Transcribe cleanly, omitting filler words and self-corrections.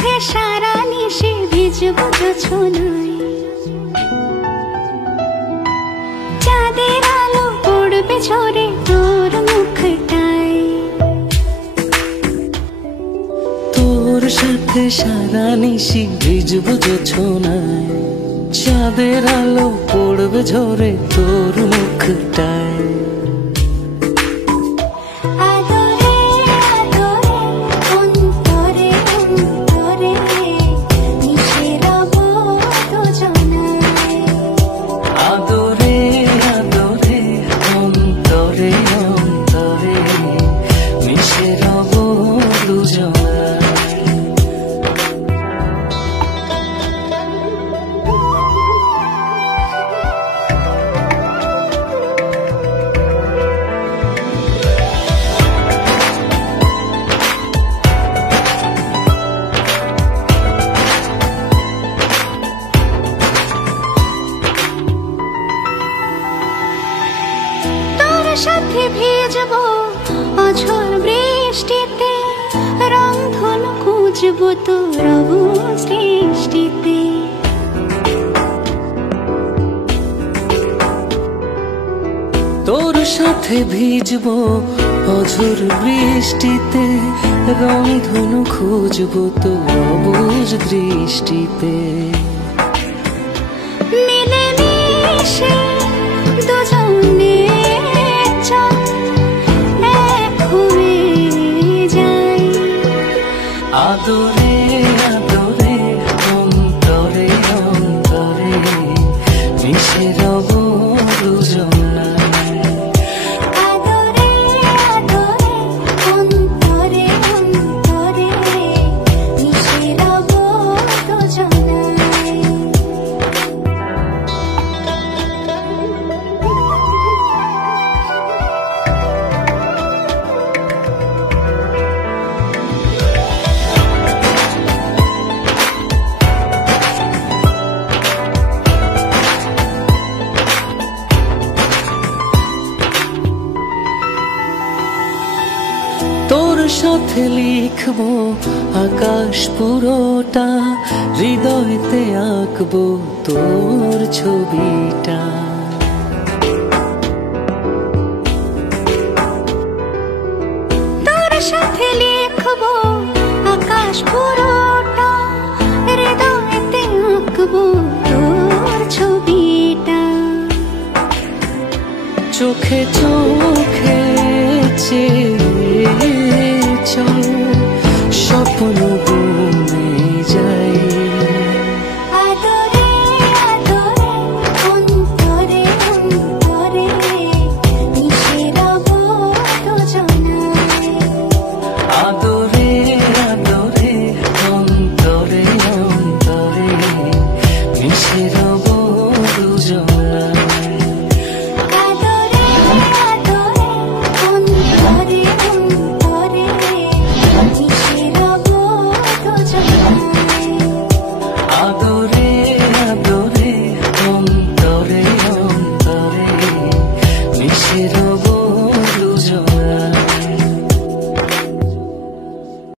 সাথে সারা নিশে ভিজবো জোছনায়, চাঁদের আলো পড়বে ঝরে তোর মুখটায়। তোর সাথে সারা নিশি ভিজবো জোছনায়, চাঁদের আলো পড়বে ঝরে তোর মুখটায়। সাথে ভিজবো অঝোর বৃষ্টিতে, রংধনু খুঁজবো তোর সৃষ্টিতে। তোর সাথে ভিজবো অঝোর বৃষ্টিতে, রংধনু খুঁজবো তোর অবুঝ দৃষ্টিতে। মিলে মিশে দুজনে আদরে আদরে অন্তরে অন্তরে মিশে রব দুজনায়। আদরে আদরে অন্তরে অন্তরে মিশে রব দুজনায়। তোর সাথে লিখবো আকাশ পুরোটা, হৃদয়তে আঁকবো তোর ছবিটা। তোর সাথে লিখবো আকাশ পুরোটা, হৃদয়তে আঁকবো তোর ছবিটা। চোখে চোখে চল স্বপ্ন